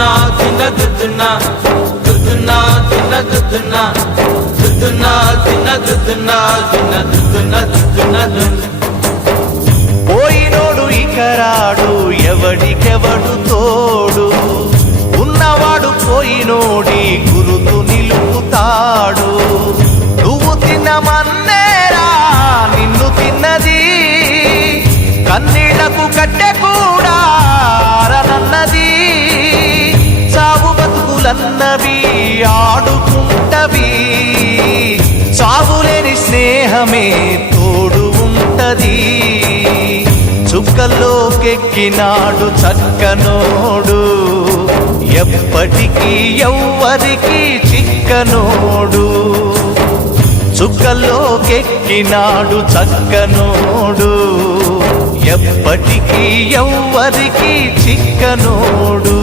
దుద్దునా దుద్దునా దుద్దునా దుద్దునా దుద్దునా దుద్దునా దుద్దునా దుద్దునా దుద్దునా దుద్దునా దుద్దునా. పోయినోడు ఇక రాడు, ఎవడికెవడు తోడు, ఉన్నవాడు పోయినోడి గురుతు నిలుపుతాడు. నువ్వు తిన్నమన్నేరా నిన్ను తిన్నది, కన్నీళ్లకు కట్టె కూడా ఆరనన్నది. చావు బతుకులన్నవి ఆడుకుంటవి, చావులేని స్నేహమే తోడు ఉంటది. చుక్కల్లోకెక్కినాడు చక్కనోడు, ఎప్పటికీ ఎవ్వరికి చిక్కనోడు. చుక్కల్లోకెక్కినాడు చక్కనోడు, ఎప్పటికీ ఎవ్వరికి చిక్కనోడు.